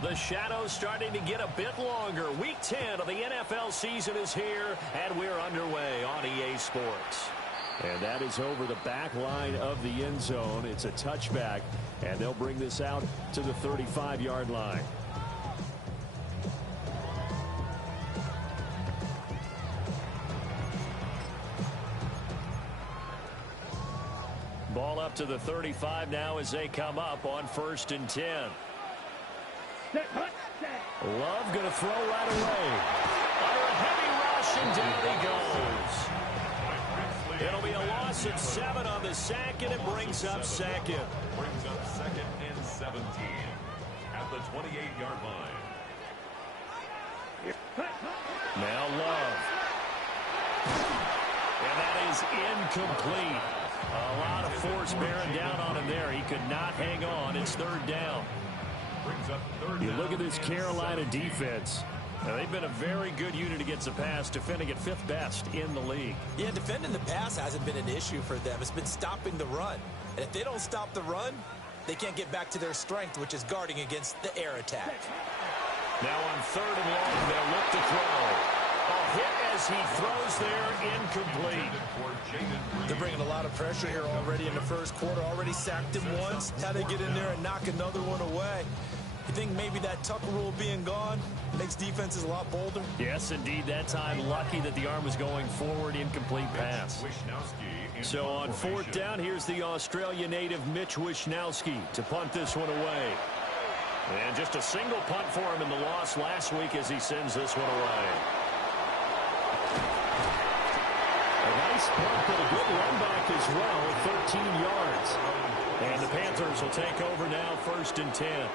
The shadow's starting to get a bit longer. Week 10 of the NFL season is here, and we're underway on EA Sports. And that is over the back line of the end zone. It's a touchback, and they'll bring this out to the 35-yard line. Ball up to the 35 now as they come up on 1st and 10. Love going to throw right away. Under a heavy rush, and down he goes. It'll be a loss of 7 on the sack, and it brings up second. Brings up 2nd and 17 at the 28-yard line. Now Love. And that is incomplete. A lot of force bearing down on him there. He could not hang on. It's 3rd down. You look at this Carolina defense. Now, they've been a very good unit against the pass, defending at 5th best in the league. Yeah, defending the pass hasn't been an issue for them. It's been stopping the run. And if they don't stop the run, they can't get back to their strength, which is guarding against the air attack. Now on 3rd and long, they'll look to throw. A hit as he throws there, incomplete. They're bringing a lot of pressure here already in the first quarter. Already sacked him once. How they get in there and knock another one away. You think maybe that Tucker rule being gone makes defenses a lot bolder? Yes, indeed. That time, lucky that the arm was going forward, incomplete pass. So on 4th down, here's the Australia native Mitch Wishnowsky to punt this one away. And just a single punt for him in the loss last week as he sends this one away. A nice punt, but a good run back as well, 13 yards. And the Panthers will take over now, 1st and 10.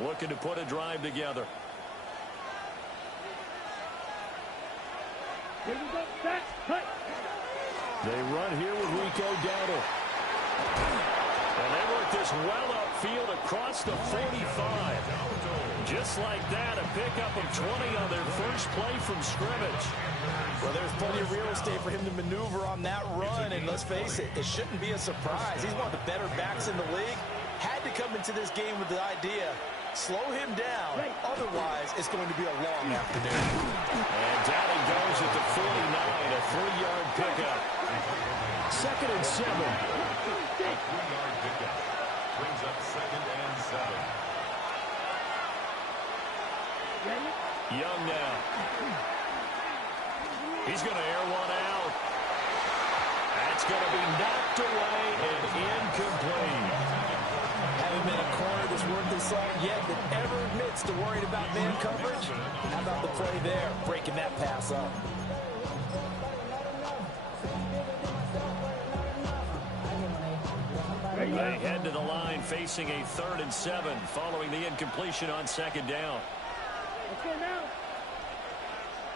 Looking to put a drive together. They run here with Rico Dowdle. And they work this well upfield across the 45. Just like that, a pickup of 20 on their first play from scrimmage. Well, there's plenty of real estate for him to maneuver on that run, and let's face it, it shouldn't be a surprise. He's one of the better backs in the league. Had to come into this game with the idea, slow him down, otherwise it's going to be a long afternoon. And down he goes at the 49, a 3-yard pickup. 2nd and 7. A 3-yard pickup brings up 2nd and 7. Young now. He's going to air one out. That's going to be knocked away and incomplete. Haven't been a corner that's worth his salt yet that ever admits to worrying about man coverage. How about the play there, breaking that pass up? They head to the line facing a 3rd and 7 following the incompletion on 2nd down. Let's go now.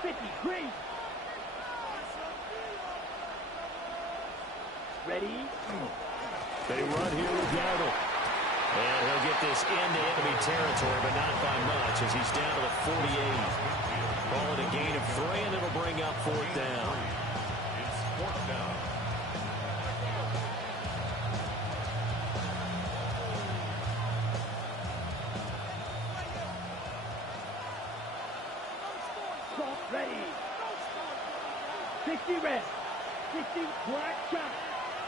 53. Ready? They run here with Dowdle. And he'll get this into enemy territory, but not by much as he's down to the 48. Ball at a gain of 3, and it'll bring up 4th down. It's 4th down. Ready. 60 red. 60 black shot.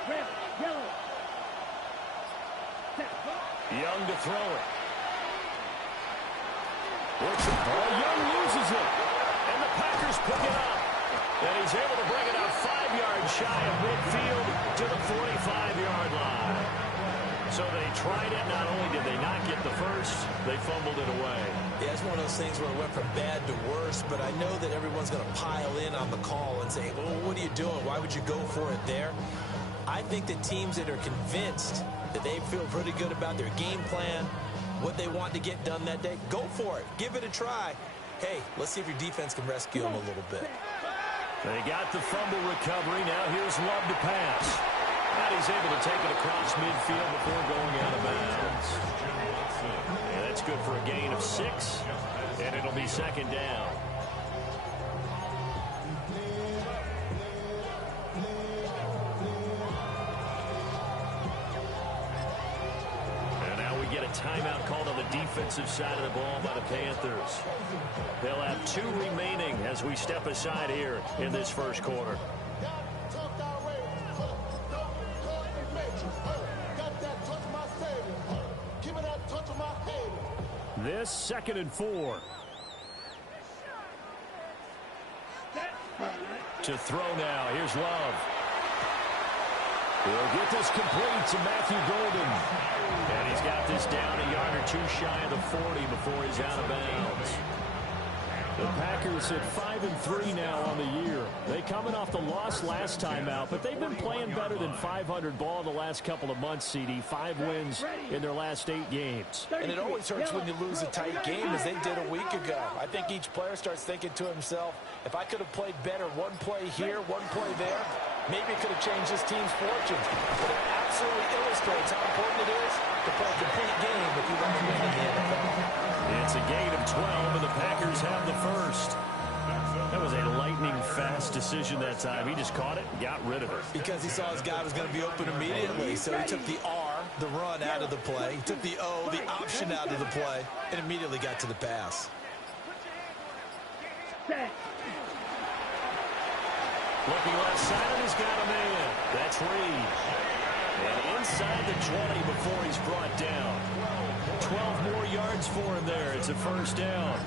Red, yellow. Young to throw it. Works the ball. Young loses it. And the Packers pick it up. And he's able to bring it out 5 yards shy of midfield to the 45-yard line. So they tried it. Not only did they not get the first, they fumbled it away. Yeah, it's one of those things where it went from bad to worse, but I know that everyone's going to pile in on the call and say, well, what are you doing? Why would you go for it there? I think that teams that are convinced that they feel pretty good about their game plan, what they want to get done that day, go for it. Give it a try. Hey, let's see if your defense can rescue them a little bit. They got the fumble recovery. Now here's Love to pass. And he's able to take it across midfield before going out of bounds. And that's good for a gain of 6. And it'll be second down. And now we get a timeout called on the defensive side of the ball by the Panthers. They'll have 2 remaining as we step aside here in this first quarter. This 2nd and 4. To throw now. Here's Love. He'll get this complete to Matthew Golden. And he's got this down a yard or 2 shy of the 40 before he's out of bounds. The Packers at 5-3 now on the year. They coming off the loss last time out, but they've been playing better than 500 ball the last couple of months, CD. 5 wins in their last 8 games. And it always hurts when you lose a tight game, as they did a week ago. I think each player starts thinking to himself, if I could have played better 1 play here, 1 play there, maybe it could have changed this team's fortunes. But it absolutely illustrates how important it is to play a complete game if you want to win in the NFL. It's a gain of 12, and the Packers have the first. That was a lightning-fast decision that time. He just caught it and got rid of it. Because he saw his guy was going to be open immediately, so he took the R, the run, out of the play. He took the O, the option, out of the play, and immediately got to the pass. Looking left side, and he's got a man. That's Reed. And inside the 20 before he's brought down. 12 more yards for him there. It's a first down.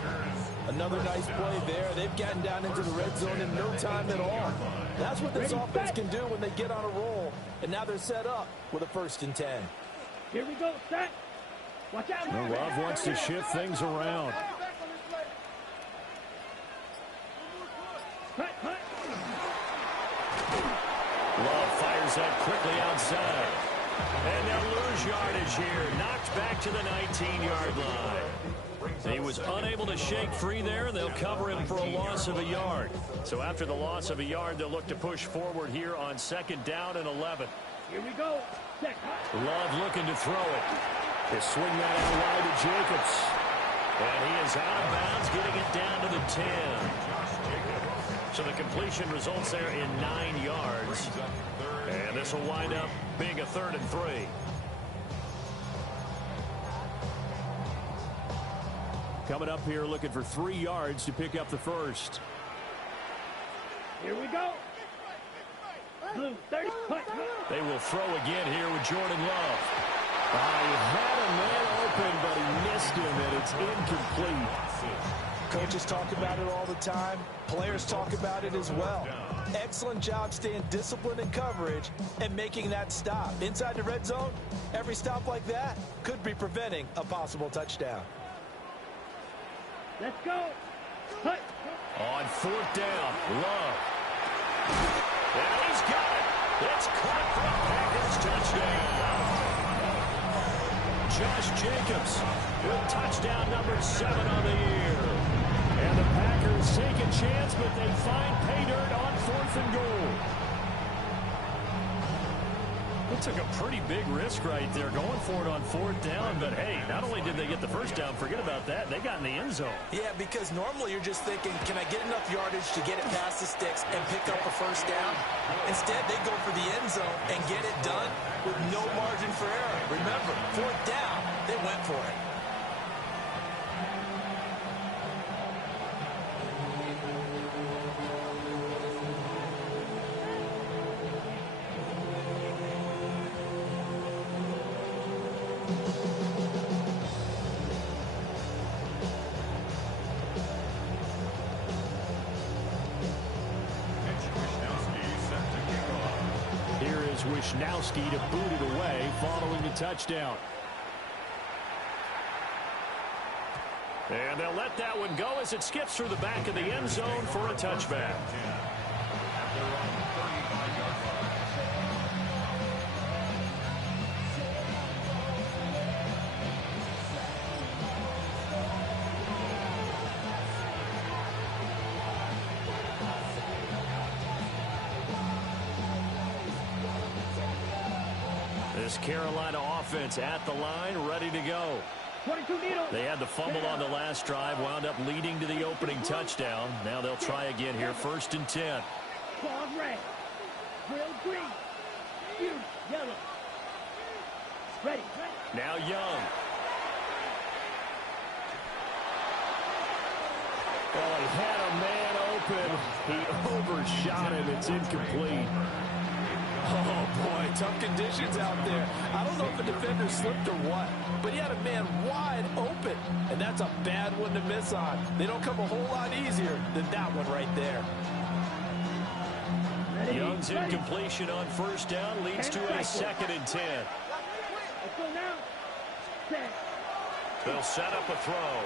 Another nice play there. They've gotten down into the red zone in no time at all. That's what this offense can do when they get on a roll. And now they're set up with a 1st and 10. Here we go, set. Watch out. Love wants to shift things around. Love fires that quickly outside. And they'll lose yardage here. Knocked back to the 19-yard line. He was unable to shake free there, and they'll cover him for a loss of a yard. So after the loss of a yard, they'll look to push forward here on 2nd down and 11. Here we go. Love looking to throw it. They swing that out wide to Jacobs. And he is out of bounds, getting it down to the 10. So the completion results there in 9 yards. And this will wind up being a 3rd and 3. Coming up here looking for 3 yards to pick up the first. Here we go. Blue 30. They will throw again here with Jordan Love. He had a man open, but he missed him, and it's incomplete. Coaches talk about it all the time. Players talk about it as well. Excellent job staying disciplined in coverage and making that stop. Inside the red zone, every stop like that could be preventing a possible touchdown. Let's go. Hut. On 4th down, Love. And he's got it. It's caught for a Packers touchdown. Josh Jacobs with touchdown number 7 on the year. And the Packers take a chance, but they find pay dirt on 4th and goal. It took a pretty big risk right there going for it on 4th down, but hey, not only did they get the first down, forget about that, they got in the end zone. Yeah, because normally you're just thinking, can I get enough yardage to get it past the sticks and pick up a first down? Instead, they go for the end zone and get it done with no margin for error. Remember, 4th down, they went for it. Wishnowski to boot it away following the touchdown. And they'll let that one go as it skips through the back of the end zone for a touchback. This Carolina offense at the line, ready to go. 22 needles. They had the fumble on the last drive, wound up leading to the opening touchdown. Now they'll try again here, 1st and 10. Pause red. Drill green. Fuse yellow. Ready. Now Young. Well, he had a man open. He overshot him. It's incomplete. Oh, boy, tough conditions out there. I don't know if a defender slipped or what, but he had a man wide open, and that's a bad one to miss on. They don't come a whole lot easier than that one right there. Young's incompletion on 1st down leads to a 2nd and 10. Let's go now. Set. They'll set up a throw.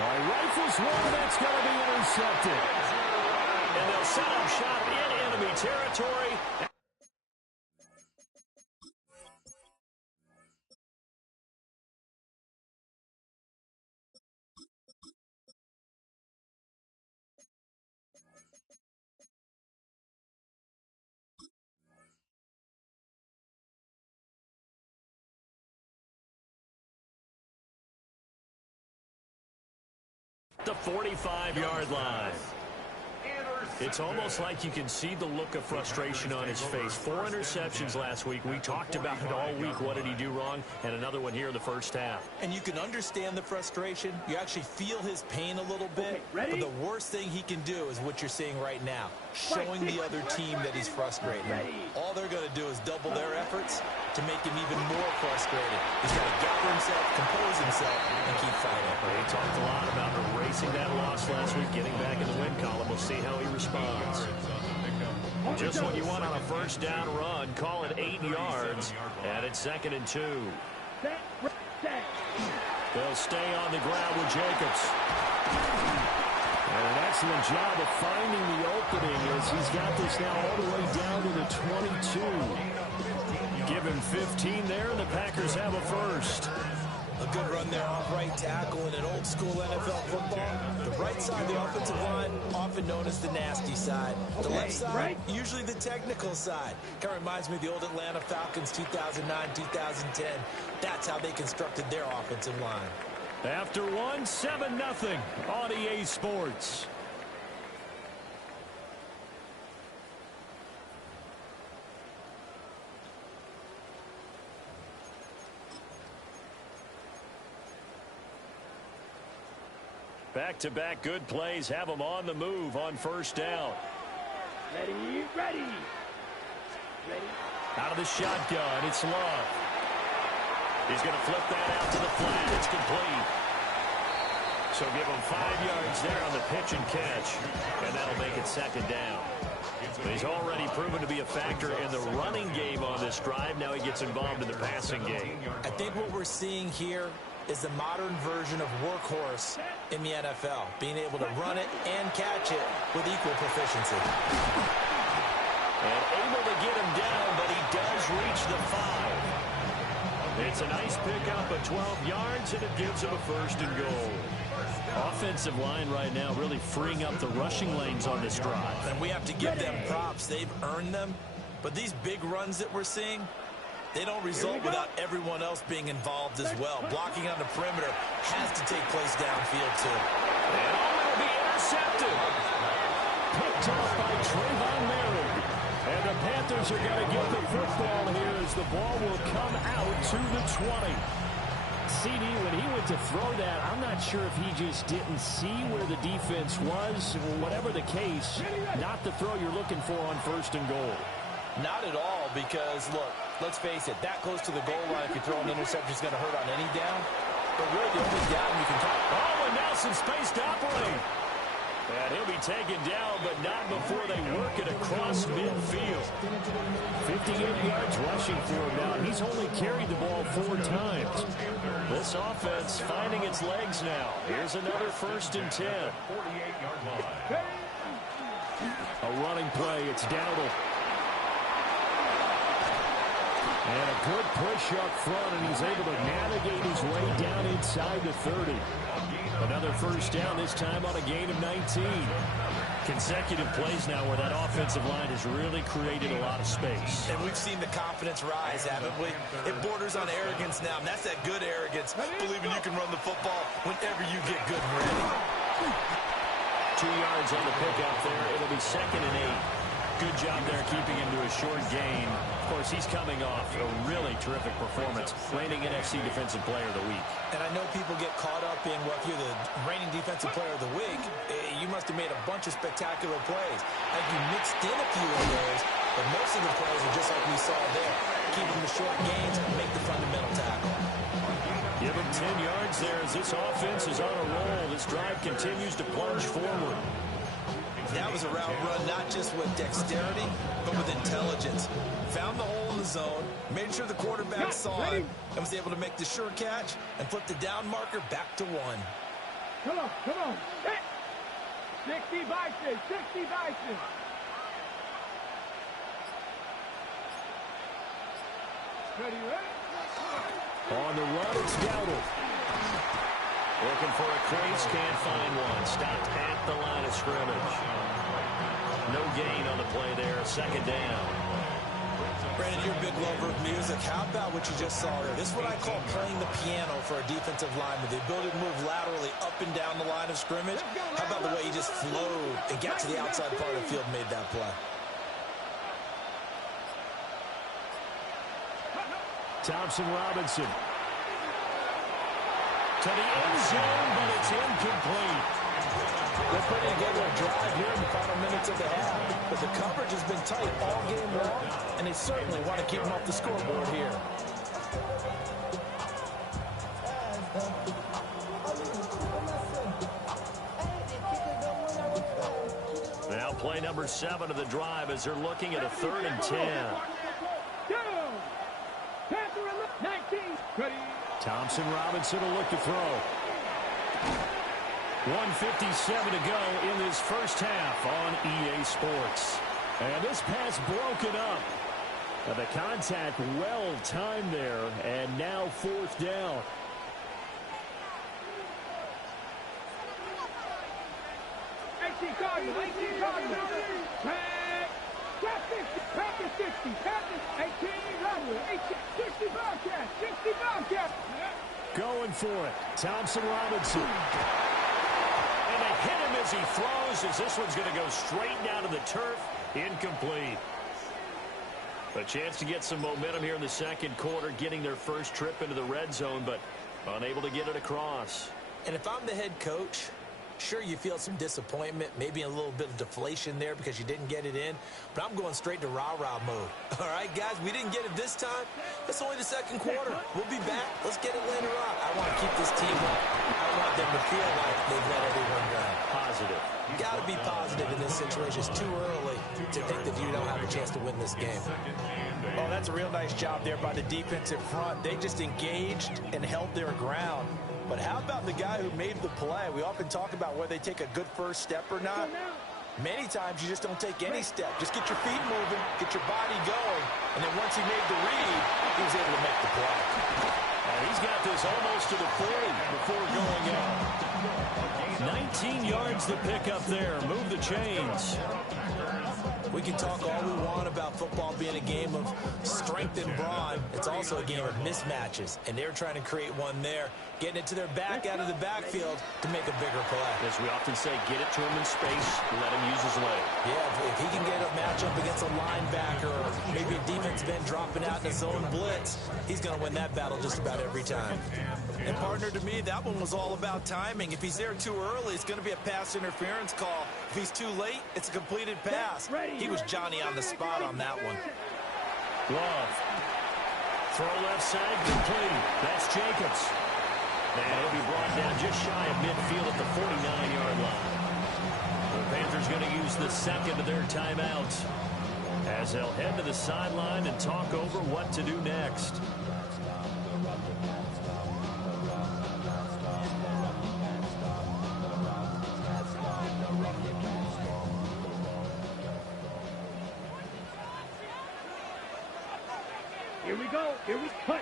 Rifles one, that's going to be intercepted. And they'll set up shop in enemy territory. The 45-yard line. It's almost like you can see the look of frustration on his face. 4 interceptions last week. We talked about it all week. What did he do wrong? And another one here in the 1st half. And you can understand the frustration. You actually feel his pain a little bit. Ready? But the worst thing he can do is what you're seeing right now, showing the other team that he's frustrated. All they're going to do is double their efforts to make him even more frustrated. He's got to gather himself, compose himself, and keep fighting. He talked a lot about erasing that loss last week, getting back in the win column. We'll see how he responds. Just what you want on a 1st down run. Call it 8 yards, and it's 2nd and 2. They'll stay on the ground with Jacobs. And an excellent job of finding the opening as he's got this now all the way down to the 22. Give him 15 there, and the Packers have a 1st. A good run there off right tackle in an old-school NFL football. The right side of the offensive line, often known as the nasty side. The left side, usually the technical side. Kind of reminds me of the old Atlanta Falcons 2009, 2010. That's how they constructed their offensive line. After 1, 7-0 on EA Sports. Back-to-back good plays have them on the move on 1st down. Ready. Out of the shotgun, it's Love. He's going to flip that out to the flat. It's complete. So give him 5 yards there on the pitch and catch, and that'll make it 2nd down. He's already proven to be a factor in the running game on this drive. Now he gets involved in the passing game. I think what we're seeing here is the modern version of workhorse in the NFL, being able to run it and catch it with equal proficiency. And able to get him down, but he does reach the 5. It's a nice pickup of 12 yards, and it gives him a 1st and goal. Offensive line right now really freeing up the rushing lanes on this drive. And we have to give them props. They've earned them. But these big runs that we're seeing, they don't result without everyone else being involved as well. Blocking on the perimeter has to take place downfield, too. And will be intercepted. Picked off by Trayvon Merritt. And the Panthers are going to get the football here as the ball will come out to the 20. CD, when he went to throw that, I'm not sure if he just didn't see where the defense was. Whatever the case, not the throw you're looking for on 1st and goal. Not at all, because, look, let's face it, that close to the goal line, if you throw an interception, is going to hurt on any down. But really, the only down you can talk about. Oh, and now some space to operate. And he'll be taken down, but not before they work it across midfield. 58 yards rushing for him now. He's only carried the ball 4 times. This offense finding its legs now. Here's another 1st and 10. A running play. It's Dowdle. And a good push up front, and he's able to navigate his way down inside the 30. Another first down, this time on a gain of 19. Consecutive plays now where that offensive line has really created a lot of space. And we've seen the confidence rise, haven't we? It borders on arrogance now, and that's that good arrogance, believing you can run the football whenever you get good and ready. 2 yards on the pickup there. It'll be 2nd and 8. Good job there keeping him to a short gain. Of course, he's coming off a really terrific performance, reigning NFC Defensive Player of the Week. And I know people get caught up in, well, if you're the reigning Defensive Player of the Week, you must have made a bunch of spectacular plays. I think you mixed in a few of those, but most of the plays are just like we saw there. Keep them to short gains and make the fundamental tackle. Give him 10 yards there as this offense is on a roll. This drive continues to plunge forward. That was a route run, not just with dexterity, but with intelligence. Found the hole in the zone, made sure the quarterback saw it, and was able to make the sure catch and flip the down marker back to 1. Come on, come on. Hit. 60 Bison, 60 Bison. Ready, ready? On the run, it's Dowdle. Looking for a crease, can't find one. Stopped at the line of scrimmage. No gain on the play there, 2nd down. Brandon, you're a big lover of music. How about what you just saw there? This is what I call playing the piano for a defensive lineman. The ability to move laterally up and down the line of scrimmage. How about the way he just flowed and got to the outside part of the field and made that play? Thompson Robinson. To the end zone, but it's incomplete. They're putting together a drive here in the final minutes of the half, but the coverage has been tight all game long, and they certainly want to keep them off the scoreboard here. Now play number 7 of the drive as they're looking at a 3rd and 10. Panther 19. Ready. Thompson Robinson will look to throw. 1:57 to go in this first half on EA Sports. And this pass broken up. The contact well timed there, and now 4th down. Cardinals, 18 Cardinals. Tag 50, Packers 60, Packers 18, Runway, 18, 60 Bobcats, 60 Bobcats. Going for it, Thompson Robinson. And they hit him as he throws, as this one's going to go straight down to the turf. Incomplete. A chance to get some momentum here in the 2nd quarter, getting their first trip into the red zone, but unable to get it across. And if I'm the head coach, sure, you feel some disappointment, maybe a little bit of deflation there because you didn't get it in, but I'm going straight to rah-rah mode. All right, guys, we didn't get it this time. It's only the 2nd quarter. We'll be back. Let's get it later on. I want to keep this team up. I want them to feel like they've let everyone down. Positive. Got to be positive in this situation. It's too early to think that you don't have a chance to win this game. Oh, that's a real nice job there by the defensive front. They just engaged and held their ground. But how about the guy who made the play? We often talk about whether they take a good first step or not. Many times you just don't take any step. Just get your feet moving, get your body going, and then once he made the read, he was able to make the play. And he's got this almost to the 40 before going out. 19 yards to pick up there. Move the chains. We can talk all we want about football being a game of strength and brawn. It's also a game of mismatches, and they're trying to create one there, getting it to their back out of the backfield to make a bigger play. As we often say, get it to him in space, let him use his leg. Yeah, if he can get a matchup against a linebacker or maybe a defensive end dropping out in a zone blitz, he's going to win that battle just about every time. And partner, to me, that one was all about timing. If he's there too early, it's going to be a pass interference call. If he's too late, it's a completed pass. He was Johnny on the spot on that one. Love. Throw left side, complete. That's Jacobs. And he'll be brought down just shy of midfield at the 49-yard line. The Panthers going to use the 2nd of their timeouts as they'll head to the sideline and talk over what to do next. Here we go. Here we cut.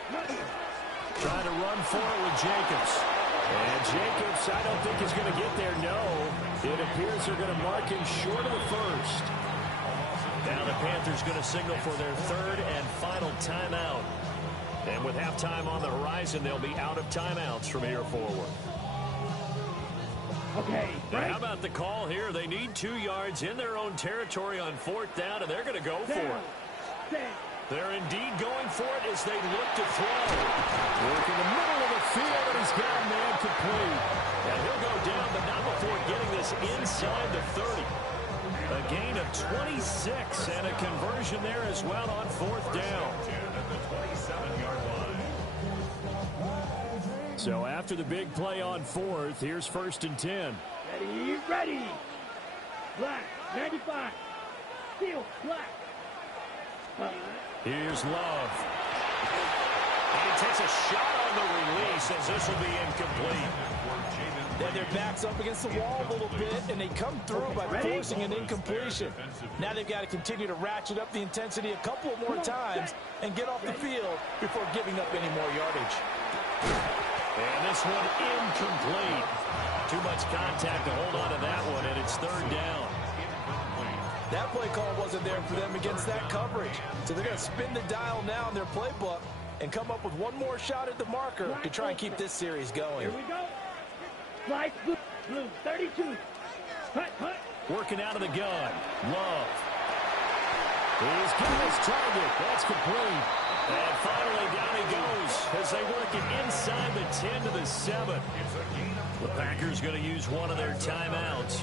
Trying to run for it with Jacobs. And Jacobs, I don't think is going to get there, no. It appears they're going to mark him short of the first. Now the Panthers going to signal for their third and final timeout. And with halftime on the horizon, they'll be out of timeouts from here forward. Okay, now, how about the call here? They need 2 yards in their own territory on 4th down, and they're going to go for it. They're indeed going for it as they look to throw. Work in the middle of the field, and he's got a man complete. And he'll go down, but not before getting this inside the 30. A gain of 26 and a conversion there as well on 4th down. So after the big play on 4th, here's 1st and 10. Ready. Black, 95. Steel, black. Here's Love. And he takes a shot on the release as this will be incomplete. Then their back's up against the wall a little bit, and they come through by forcing an incompletion. Now they've got to continue to ratchet up the intensity a couple more times and get off the field before giving up any more yardage. And this one incomplete. Too much contact to hold on to that one, and it's 3rd down. That play call wasn't there for them against that coverage. So they're going to spin the dial now in their playbook and come up with one more shot at the marker to try and keep this series going. Here we go. Slice blue, 32. Hut. Working out of the gun. Love. He's getting his target. That's complete. And finally down he goes as they work it inside the 10 to the 7. The Packers going to use one of their timeouts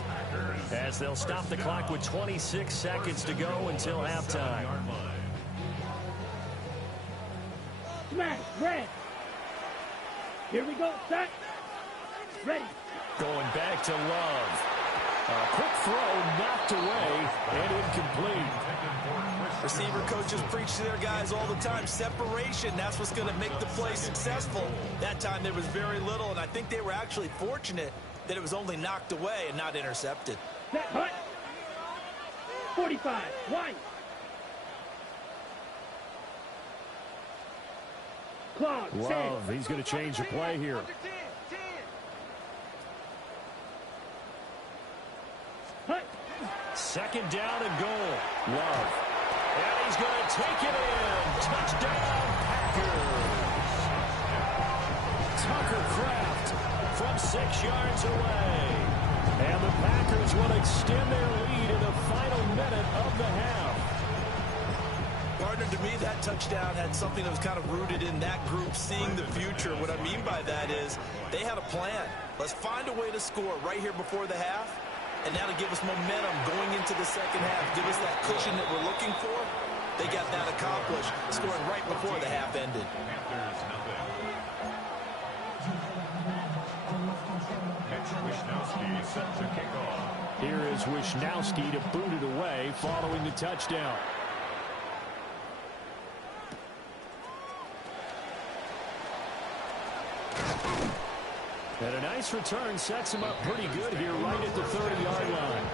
as they'll stop the clock with 26 seconds to go until halftime. Smash, red. Here we go, set. Ready. Going back to Love. A quick throw knocked away and incomplete. Receiver coaches preach to their guys all the time. Separation, that's what's going to make the play successful. That time there was very little, and I think they were actually fortunate that it was only knocked away and not intercepted. Set, hut. 45, white. Clock, Love, he's going to change the play here. Hut. 2nd down and goal. Love. And he's going to take it in. Touchdown, Packers. Tucker Kraft from 6 yards away. And the Packers will extend their lead in the final minute of the half. Partner, to me, that touchdown had something that was kind of rooted in that group seeing the future. What I mean by that is they had a plan. Let's find a way to score right here before the half. And now to give us momentum going into the second half, give us that cushion that we're looking for. They got that accomplished, scoring right before the half ended. Here is Wisnowski to boot it away following the touchdown. And a nice return sets him up pretty good here right at the 30-yard line.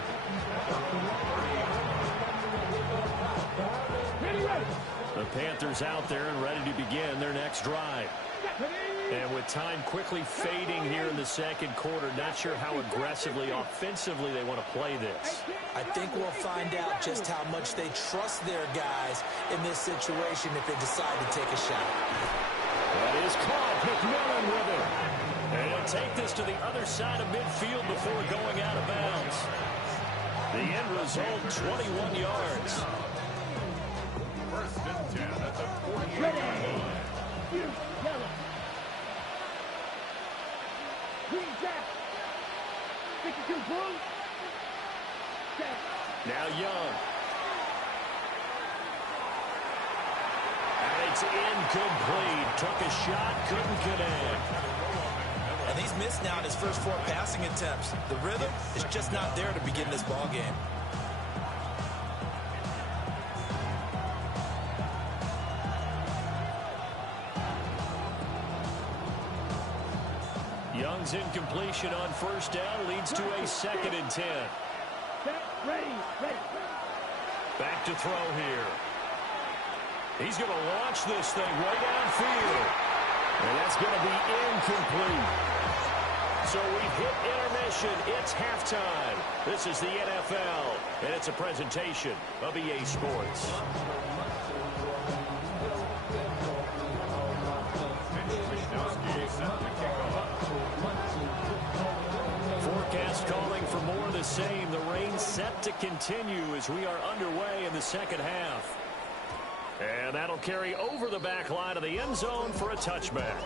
The Panthers out there and ready to begin their next drive. And with time quickly fading here in the second quarter, not sure how aggressively, offensively they want to play this. I think we'll find out just how much they trust their guys in this situation if they decide to take a shot. That is caught. McMillan with it. And he'll take this to the other side of midfield before going out of bounds. The end result, 21 yards. 1st and 10 at the 48. Ready. Yellow. Green jack. 52 blue. Set. Now Young. And it's incomplete. Took a shot, couldn't connect. And he's missed now in his first 4 passing attempts. The rhythm is just not there to begin this ball game. Young's incompletion on 1st down leads to a 2nd and 10. Set. Ready. Back to throw here. He's going to launch this thing right downfield. And that's going to be incomplete. So we've hit intermission. It's halftime. This is the NFL, and it's a presentation of EA Sports. Forecast calling for more of the same. The rain set to continue as we are underway in the second half. And that'll carry over the back line of the end zone for a touchback.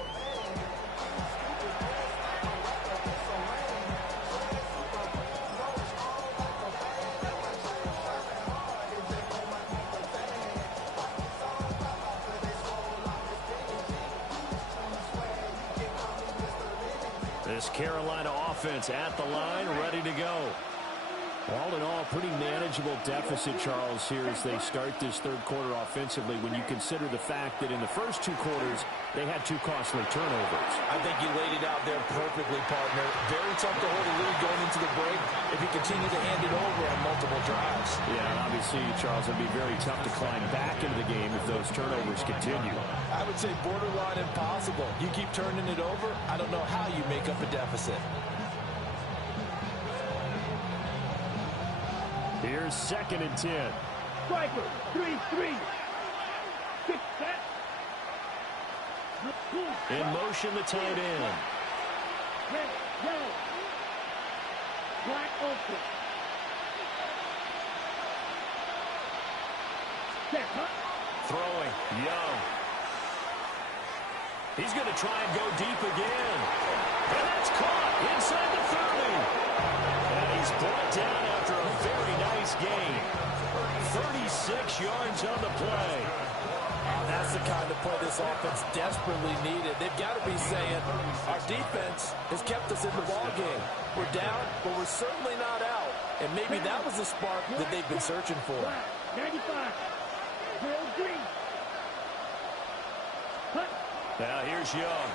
This Carolina offense at the line, ready to go. All in all, pretty manageable deficit, Charles, here as they start this third quarter offensively when you consider the fact that in the first two quarters, they had two costly turnovers. I think you laid it out there perfectly, partner. Very tough to hold a lead going into the break if you continue to hand it over on multiple drives. Yeah, and obviously, Charles, it'd be very tough to climb back into the game if those turnovers continue. I would say borderline impossible. You keep turning it over, I don't know how you make up a deficit. Here's 2nd and 10. Striker, 3-3. 6 set. In motion, the tight end. Red, yellow. Black open. Set, huh? Throwing, Young. He's going to try and go deep again. And that's caught inside the 30. And he's brought down after a very nice gain. 36 yards on the play. That's the kind of play this offense desperately needed. They've got to be saying, our defense has kept us in the ballgame. We're down, but we're certainly not out. And maybe that was the spark that they've been searching for. 95. Bill Green. Cut. Now here's Young.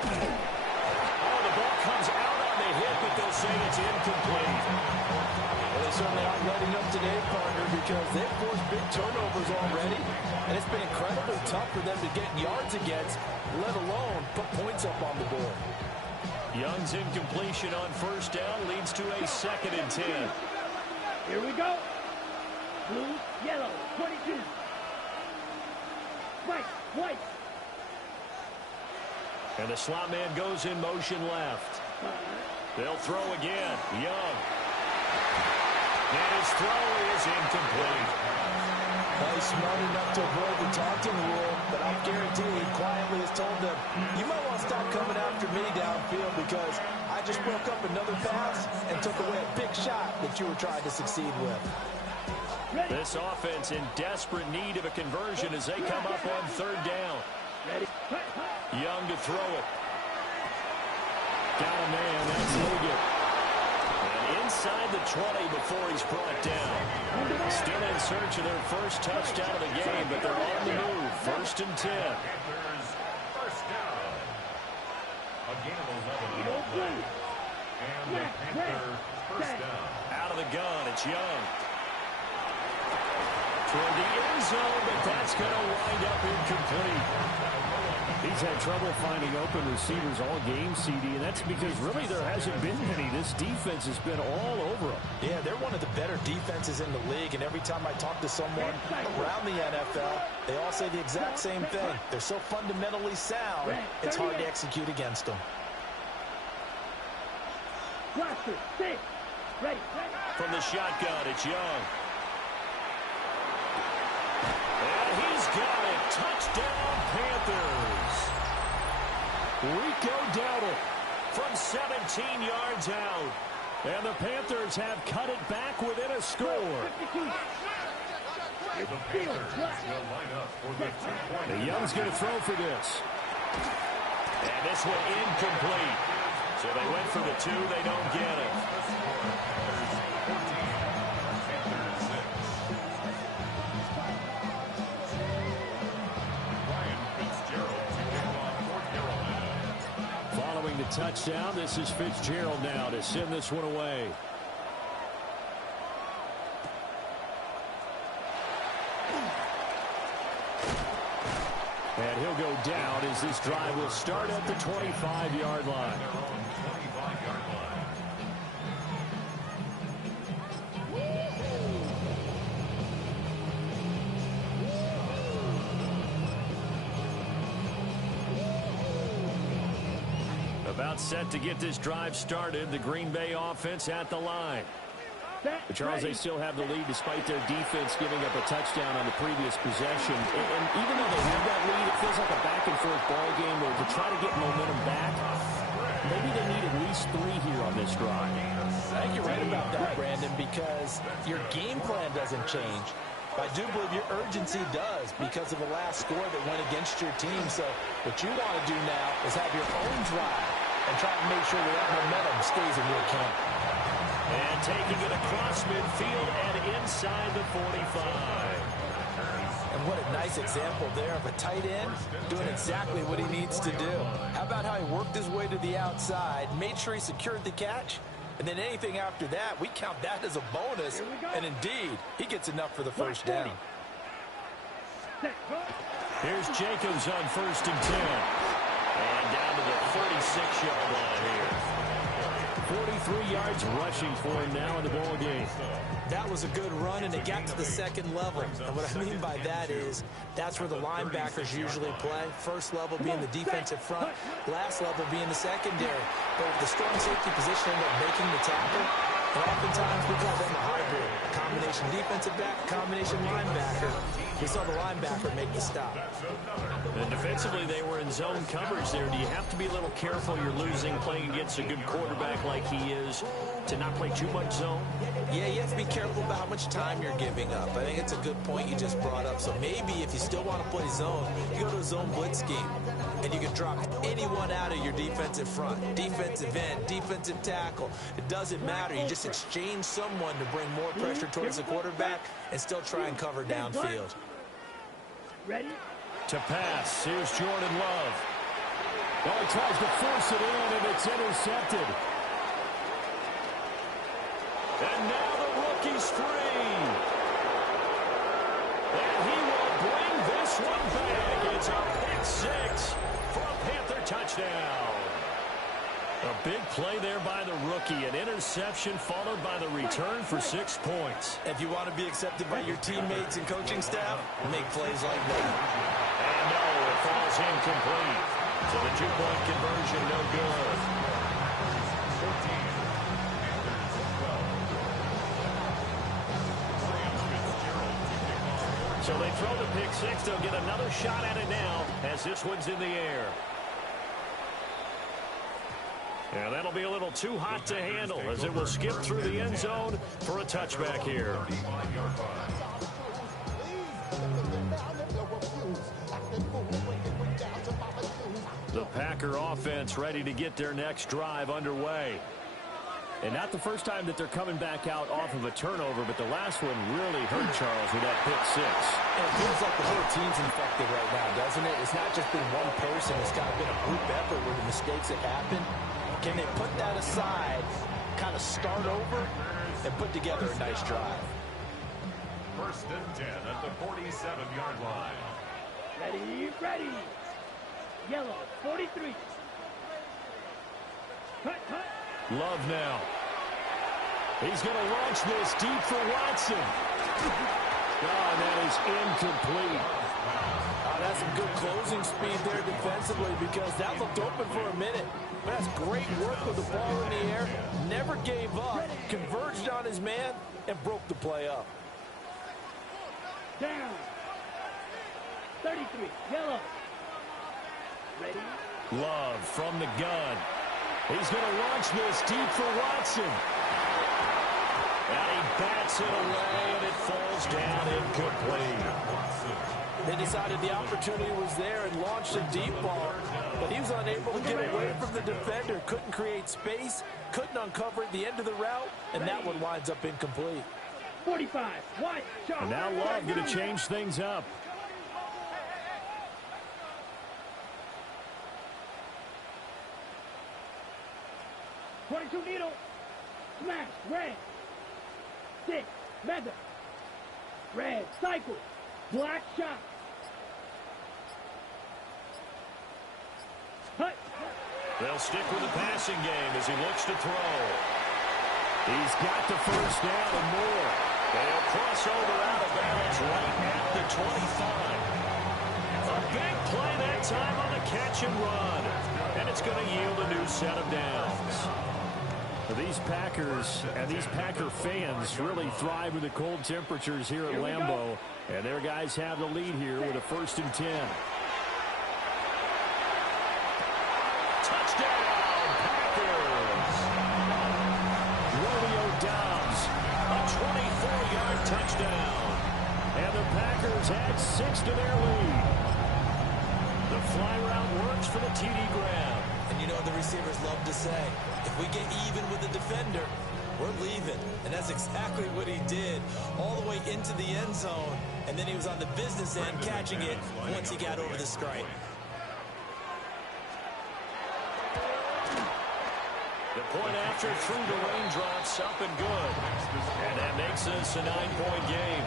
Oh, the ball comes out on the hit, but they'll say it's incomplete. Well, they certainly aren't letting up today, partner, because they've forced big turnovers already, and it's been incredibly tough for them to get yards against, let alone put points up on the board. Young's incompletion on first down leads to a 2nd and 10. Here we go. Blue, yellow, 22. White. And the slot man goes in motion left. They'll throw again. Young. And his throw is incomplete. Well, he's smart enough to avoid the taunting rule, but I guarantee he quietly has told them, you might want to stop coming after me downfield because I just broke up another pass and took away a big shot that you were trying to succeed with. This offense in desperate need of a conversion as they come up on 3rd down. Young to throw it. Got a man, that's Logan. And inside the 20 before he's brought down. Still in search of their first touchdown of the game, but they're on the move. 1st and 10. First down. A gain of 11 on the play. And the Panthers first down. Out of the gun, it's Young. Toward the end zone, but that's going to wind up incomplete. He's had trouble finding open receivers all game, CD, and that's because really there hasn't been any. This defense has been all over them. Yeah, they're one of the better defenses in the league, and every time I talk to someone around the NFL, they all say the exact same thing. They're so fundamentally sound, it's hard to execute against them. Cluster, 6. Ready. From the shotgun, it's Young. And he's got it. Touchdown, Panthers. Rico Dowdle From 17 yards out. And the Panthers have cut it back within a score. 52. The Panthers will line up for the 2-point. The Young's going to throw for this. And this one incomplete. So they went for the 2. They don't get it. Following the touchdown, this is Fitzgerald now to send this one away. And he'll go down as this drive will start at the 25-yard line. About set to get this drive started. The Green Bay offense at the line. But Charles, they still have the lead despite their defense giving up a touchdown on the previous possession. And even though they have that lead, it feels like a back-and-forth ball game where to try to get momentum back, maybe they need at least 3 here on this drive. I think you're right about that, Brandon, because your game plan doesn't change. I do believe your urgency does because of the last score that went against your team. So what you want to do now is have your own drive and try to make sure that momentum stays in your camp. And taking it across midfield and inside the 45. And what a nice example there of a tight end doing exactly what he needs to do. How about how he worked his way to the outside, made sure he secured the catch, and then anything after that, we count that as a bonus. And indeed, he gets enough for the first down. Here's Jacobs on 1st and 10. And down to the 46-yard line here. 43 yards rushing for him now in the ball game. That was a good run, and it got to the second level. And what I mean by that is that's where the linebackers usually play. First level being the defensive front, last level being the secondary. But with the strong safety position ended up making the tackle, and oftentimes we call them a hybrid. Combination defensive back, combination linebacker. We saw the linebacker make the stop. And defensively, they were in zone coverage there. Do you have to be a little careful? You're losing playing against a good quarterback like he is to not play too much zone? Yeah, you have to be careful about how much time you're giving up. I think it's a good point you just brought up. So maybe if you still want to play zone, you go to a zone blitz scheme, and you can drop anyone out of your defensive front, defensive end, defensive tackle. It doesn't matter. You just exchange someone to bring more pressure towards the quarterback and still try and cover downfield. Ready? To pass, here's Jordan Love. Oh, he tries to force it in, and it's intercepted. And now the rookie's free. And he will bring this one back. It's a pick 6 for a Panther touchdown. A big play there by the rookie. An interception followed by the return for 6 points. If you want to be accepted by your teammates and coaching staff, make plays like that. And no, it falls incomplete. So the 2-point conversion, no good. 14. So they throw the pick 6. They'll get another shot at it now as this one's in the air. And that'll be a little too hot to handle as it will skip through the end zone for a touchback here. The Packer offense ready to get their next drive underway. And not the first time that they're coming back out off of a turnover, but the last one really hurt Charles with that pick 6. And it feels like the whole team's infected right now, doesn't it? It's not just been one person. It's kind of been a group effort where the mistakes have happened. Can they put that aside, kind of start over, and put together a nice drive? 1st and 10 at the 47-yard line. Ready, ready. Yellow, 43. Cut, cut. Love now. He's going to launch this deep for Watson. Oh, that is incomplete. That's some good closing speed there defensively because that looked open for a minute. But that's great work with the ball in the air. Never gave up, converged on his man, and broke the play up. Down. 33, yellow. Ready? Love from the gun. He's going to launch this deep for Watson. And he bats it away, and it falls down incomplete. They decided the opportunity was there and launched a deep ball, but he was unable to get away from the defender, couldn't create space, couldn't uncover at the end of the route, and that one winds up incomplete. 45, wide shot. And now Love going to change things up. Needle, smash, red, 6, leather, red, cycle, black shot, They'll stick with the passing game as he looks to throw. He's got the first down and more. They'll cross over out of bounds right at the 25. A big play that time on the catch and run. And it's going to yield a new set of downs. These Packers and these Packer fans really thrive with the cold temperatures here at Lambeau. And their guys have the lead here with a 1st and 10. Touchdown, Packers. Romeo Doubs, A 24-yard touchdown. and the Packers add 6 to their lead. The fly route works for the TD grab. And you know the receivers love to say, if we get even with the defender, we're leaving. And that's exactly what he did, all the way into the end zone. And then he was on the business end catching it once he got over the stripe. The point after through the raindrops, up and good. And that makes this a 9-point game.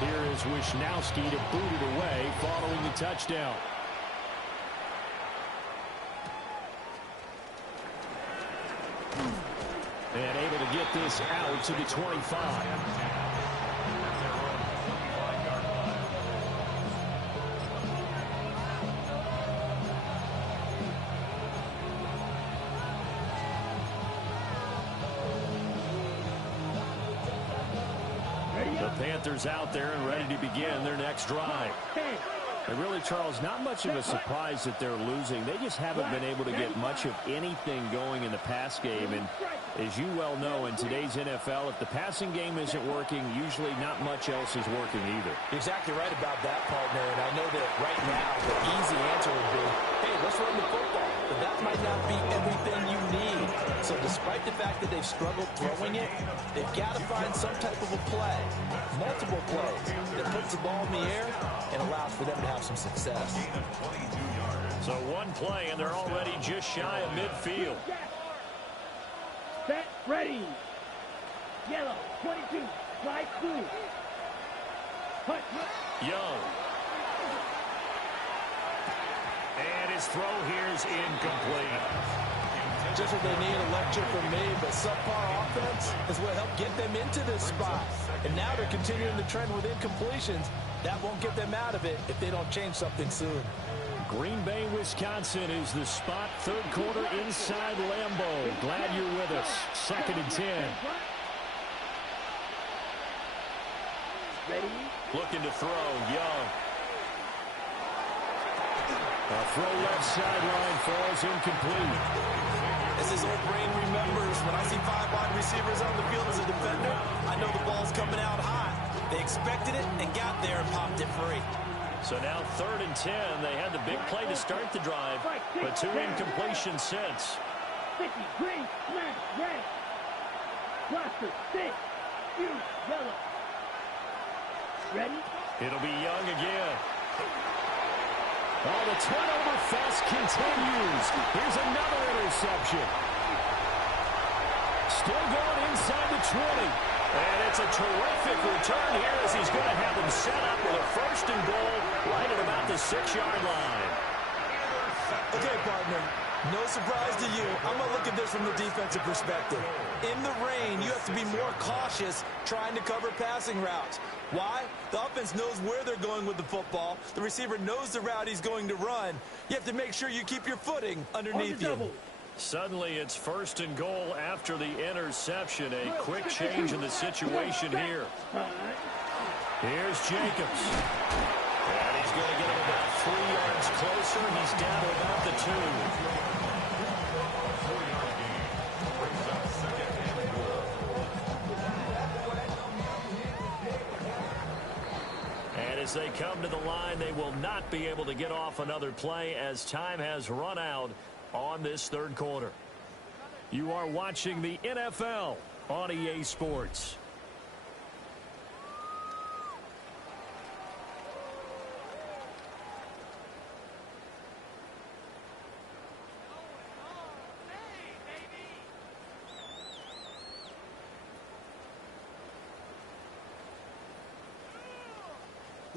Here is Wishnowsky to boot it away following the touchdown. And able to get this out to the 25. The Panthers out there and ready to begin their next drive. And really, Charles, not much of a surprise that they're losing. They just haven't been able to get much of anything going in the pass game. And as you well know, in today's NFL, if the passing game isn't working, usually not much else is working either. You're exactly right about that, partner. And I know that right now the easy answer would be, hey, let's run the football. But that might not be everything you need. So despite the fact that they've struggled throwing it, they've got to find some type of a play, multiple plays, that puts the ball in the air and allows for them to have some success. So one play, and they're already just shy of midfield. Set, ready. Yellow, 22, slide through. Punch. Young. And his throw here is incomplete. Just what they need, a lecture from me, but subpar offense is what helped get them into this spot. And now they're continuing the trend with incompletions. That won't get them out of it if they don't change something soon. Green Bay, Wisconsin is the spot. 3rd quarter inside Lambeau. Glad you're with us. 2nd and 10. Ready. Looking to throw, Young. A throw left sideline falls incomplete. As his old brain remembers, when I see 5 wide receivers on the field as a defender, I know the ball's coming out hot. They expected it and got there and popped it free. So now 3rd and 10. They had the big play to start the drive, but 2 incompletions since. 50, green, smash, red. Cluster, 6, huge, yellow. Ready? It'll be Young again. Oh, the turnover fest continues. Here's another interception. Still going inside the 20. And it's a terrific return here as he's going to have them set up with a 1st and goal right at about the 6-yard line. Okay, partner, no surprise to you. I'm going to look at this from the defensive perspective. In the rain, you have to be more cautious trying to cover passing routes. Why? The offense knows where they're going with the football. The receiver knows the route he's going to run. You have to make sure you keep your footing underneath you. Suddenly it's 1st and goal after the interception. A quick change in the situation here. Here's Jacobs. And he's going to get him about 3 yards closer. He's down to about the 2. And as they come to the line, they will not be able to get off another play as time has run out on this 3rd quarter. You are watching the NFL on EA Sports.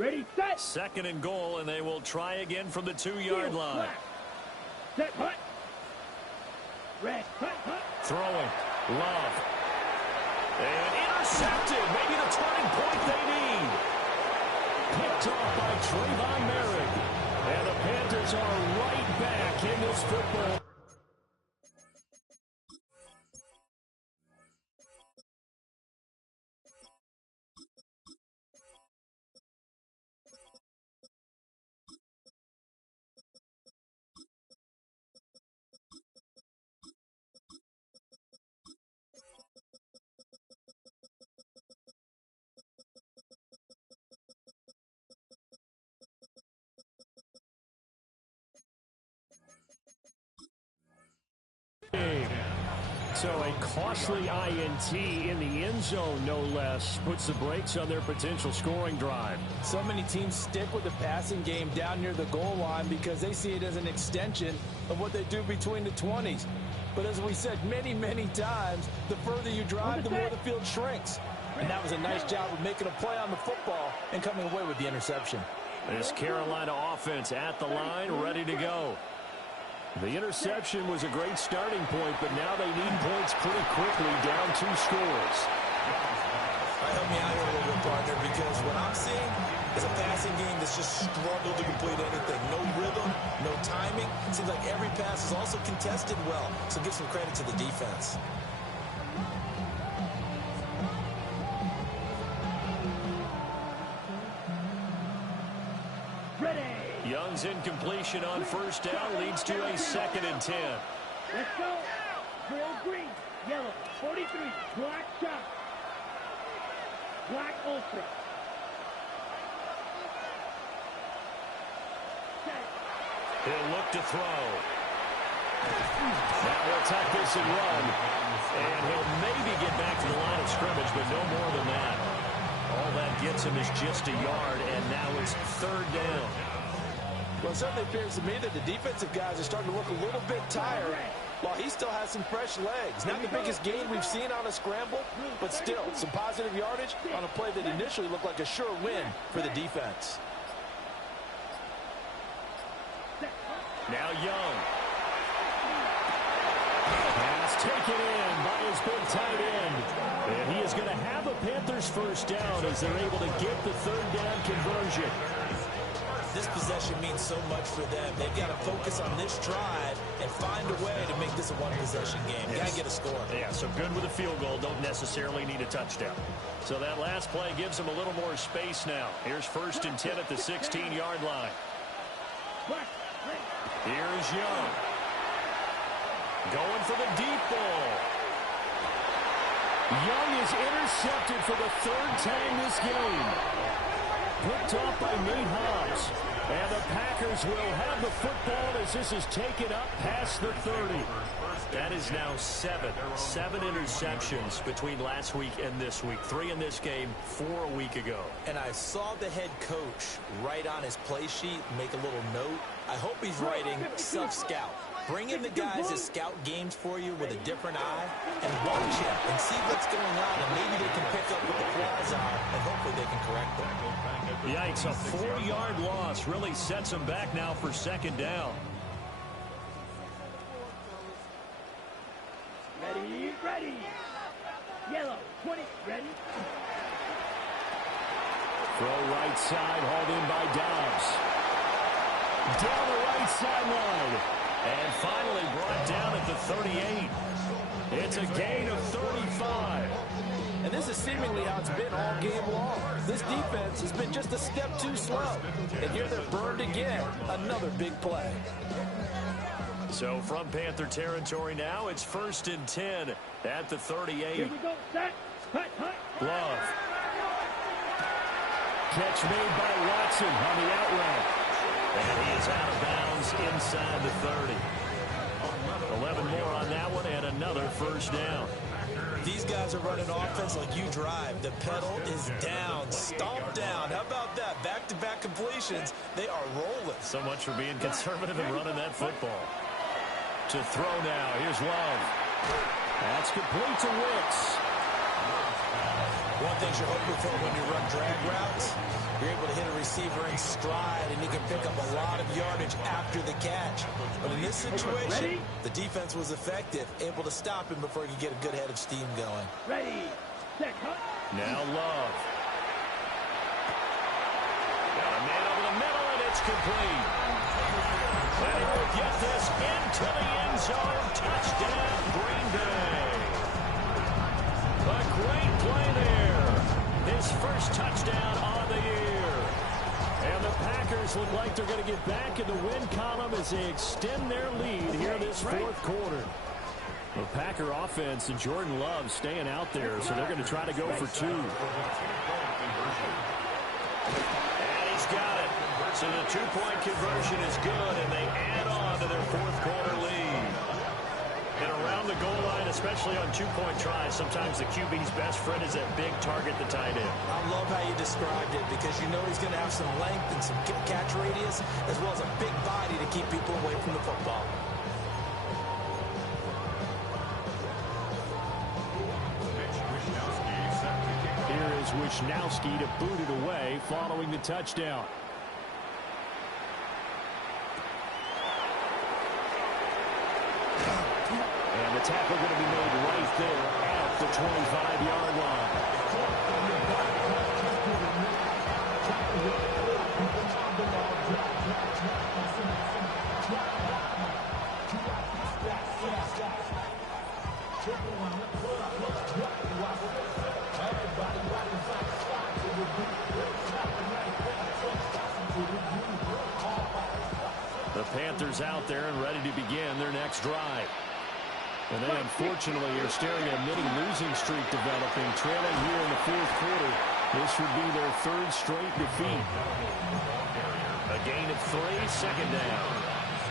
Ready, set. Second and goal, and they will try again from the 2-yard line. Set, hut. Red, hut, hut. Throwing. Love. And intercepted. Maybe the turning point they need. Picked off by Trayvon Merrick. And the Panthers are right back in this football. So a costly INT in the end zone, no less, puts the brakes on their potential scoring drive. So many teams stick with the passing game down near the goal line because they see it as an extension of what they do between the 20s. But as we said many, many times, the further you drive, the more the field shrinks. And that was a nice job of making a play on the football and coming away with the interception. This Carolina offense at the line, ready to go. The interception was a great starting point, but now they need points pretty quickly, down 2 scores. Help me out here a little bit, partner, because what I'm seeing is a passing game that's just struggled to complete anything. No rhythm, no timing. Seems like every pass is also contested well, so give some credit to the defense. Young's incompletion on first down leads to a 2nd and 10. Let's go. Grill green, yellow, 43, black shot. Black ultra. He'll look to throw. Now he'll tuck this and run. And he'll maybe get back to the line of scrimmage, but no more than that. All that gets him is just a yard, and now it's 3rd down. Well, it certainly appears to me that the defensive guys are starting to look a little bit tired while he still has some fresh legs. Not the biggest gain we've seen on a scramble, but still some positive yardage on a play that initially looked like a sure win for the defense. Now Young. Pass taken in by his big tight end. And he is going to have a Panthers first down as they're able to get the 3rd down conversion. This possession means so much for them. They've got to focus on this drive and find a way to make this a one-possession game. Yes. Got to get a score. Yeah, so good with a field goal. Don't necessarily need a touchdown. So that last play gives them a little more space now. Here's 1st and 10 at the 16-yard line. Here's Young. Going for the deep ball. Young is intercepted for the 3rd time this game. Picked off by Nate Hobbs. And the Packers will have the football as this is taken up past the 30. That is now 7 interceptions between last week and this week. 3 in this game, 4 a week ago. And I saw the head coach write on his play sheet, make a little note. I hope he's writing self-scout. Bring in the guys that scout games for you with a different eye and watch him and see what's going on, and maybe they can pick up what the flaws are, and hopefully they can correct them. Yikes, a 4-yard loss really sets them back now for 2nd down. Ready. Yellow, 20, ready. Throw right side, hauled in by Dobbs. Down the right sideline. And finally brought down at the 38. It's a gain of 35. And this is seemingly how it's been all game long. This defense has been just a step too slow. And here they're burned again. Another big play. So from Panther territory now, it's 1st and 10 at the 38. Here we go, set, hut. Love. Catch made by Watson on the out route. And he is out of bounds inside the 30. 11 more on that one and another 1st down. These guys are running offense like you drive. The pedal is down, stomp down. How about that? Back-to-back completions. They are rolling. So much for being conservative and running that football. To throw now. Here's Love. That's complete to Wicks. One thing you're hoping for when you run drag routes, you're able to hit a receiver in stride, and you can pick up a lot of yardage after the catch. But in this situation, the defense was effective, able to stop him before he could get a good head of steam going. Ready, set, cut. Now Love. Got a man over the middle, and it's complete. And he will get this into the end zone. Touchdown, Green Bay. A great play there. His first touchdown on the year. And the Packers look like they're going to get back in the win column as they extend their lead here this fourth quarter. The Packer offense and Jordan Love staying out there, so they're going to try to go for two. And he's got it. So the two-point conversion is good, and they add on to their fourth quarter lead. And around the goal line, especially on two-point tries, sometimes the QB's best friend is that big target, the tight end. I love how you described it because you know he's going to have some length and some catch radius as well as a big body to keep people away from the football. Here is Wishnowski to boot it away following the touchdown. And the tackle going to be made right there at the 25-yard line. The Panthers out there and ready to begin their next drive. And they unfortunately are staring at a mini losing streak developing, trailing here in the fourth quarter. This would be their third straight defeat. A gain of 3, second down.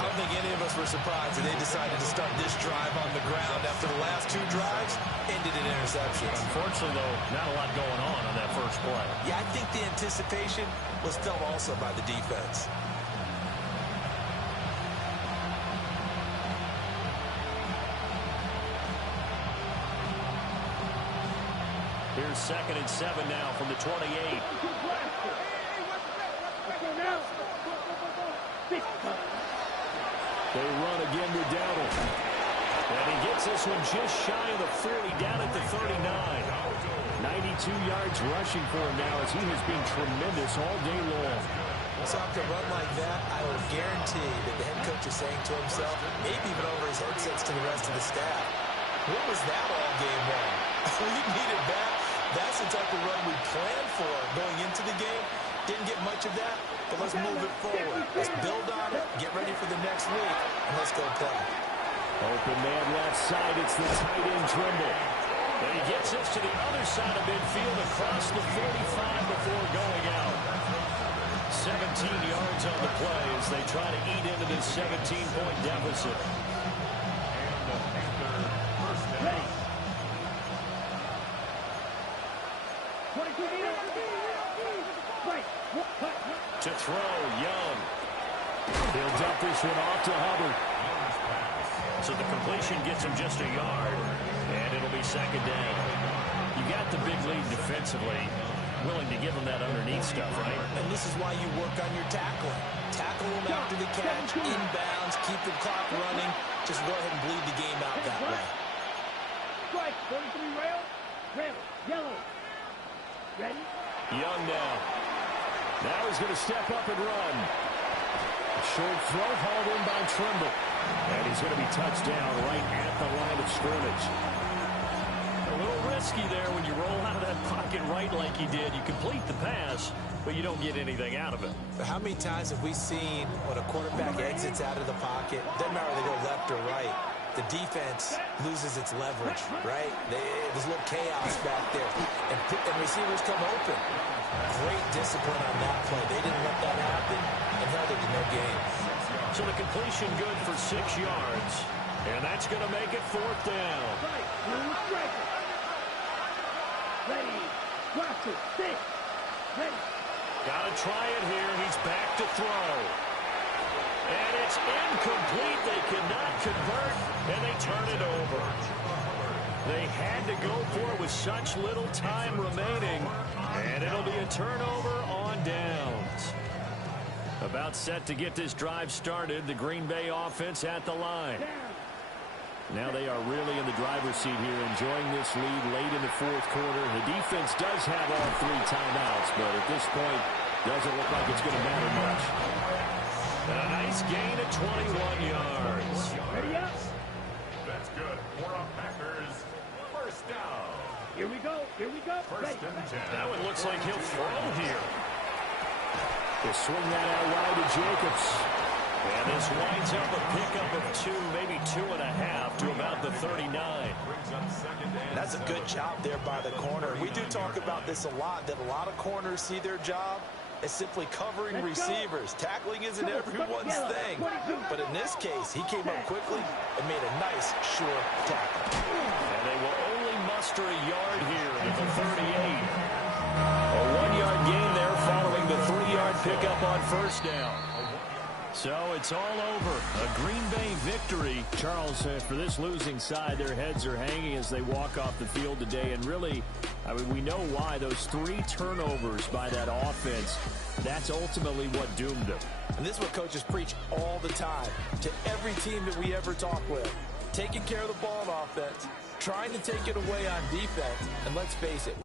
I don't think any of us were surprised that they decided to start this drive on the ground after the last two drives ended in interceptions. Unfortunately, though, not a lot going on that first play. Yeah, I think the anticipation was felt also by the defense. Here's 2nd and 7 now from the 28. They run again with Dowdle. And he gets this one just shy of the 40, down at the 39. 92 yards rushing for him now as he has been tremendous all day long. So after a run like that, I will guarantee that the head coach is saying to himself, maybe even over his headsets to the rest of the staff, what was that all game long? We needed that. That's the type of run we planned for going into the game. Didn't get much of that, but let's move it forward. Let's build on it, get ready for the next week, and let's go play. Open man left side, it's the tight end Trimble. And he gets this to the other side of midfield across the 45 before going out. 17 yards on the play as they try to eat into this 17-point deficit. To throw, Young. He'll dump this one off to Hubbard. So the completion gets him just a yard, and it'll be second down. You got the big lead defensively, willing to give him that underneath stuff, right? And this is why you work on your tackling. Tackle him after the catch, inbounds, keep the clock running. Just go ahead and bleed the game out that way. Strike, 33 rail, yellow. Ready? Young now. Now he's going to step up and run. A short throw hauled in by Trimble. And he's going to be touched down right at the line of scrimmage. A little risky there when you roll out of that pocket right like he did. You complete the pass, but you don't get anything out of it. But how many times have we seen when a quarterback exits out of the pocket, doesn't matter whether they go left or right, the defense loses its leverage, right? There's a little chaos back there, and receivers come open. Great discipline on that play. They didn't let that happen and held it to no gain. So the completion good for 6 yards, and that's going to make it fourth down. Ready, watch it, six, ready. Got to try it here. He's back to throw. And it's incomplete. They cannot convert, and they turn it over. They had to go for it with such little time remaining, and it'll be a turnover on downs. About set to get this drive started, the Green Bay offense at the line. Now they are really in the driver's seat here, enjoying this lead late in the fourth quarter. The defense does have all 3 timeouts, but at this point, doesn't look like it's going to matter much. And a nice gain of 21 yards. Ready up. That's good for a Packers first down. Here we go. Here we go. First and 10. Now it looks like he'll throw here. He'll swing that out wide to Jacobs. And this winds up a pickup of 2, maybe 2.5 to about the 39. That's a good job there by the corner. We do talk about this a lot, that a lot of corners see their job as simply covering receivers. Tackling isn't everyone's thing. But in this case, he came up quickly and made a nice, sure tackle. And they will only muster a yard here at the 38. A 1-yard gain there following the 3-yard pickup on first down. So it's all over. A Green Bay victory. Charles, for this losing side, their heads are hanging as they walk off the field today. And really, I mean, we know why. Those 3 turnovers by that offense, that's ultimately what doomed them. And this is what coaches preach all the time to every team that we ever talk with. Taking care of the ball on offense, trying to take it away on defense, and let's face it,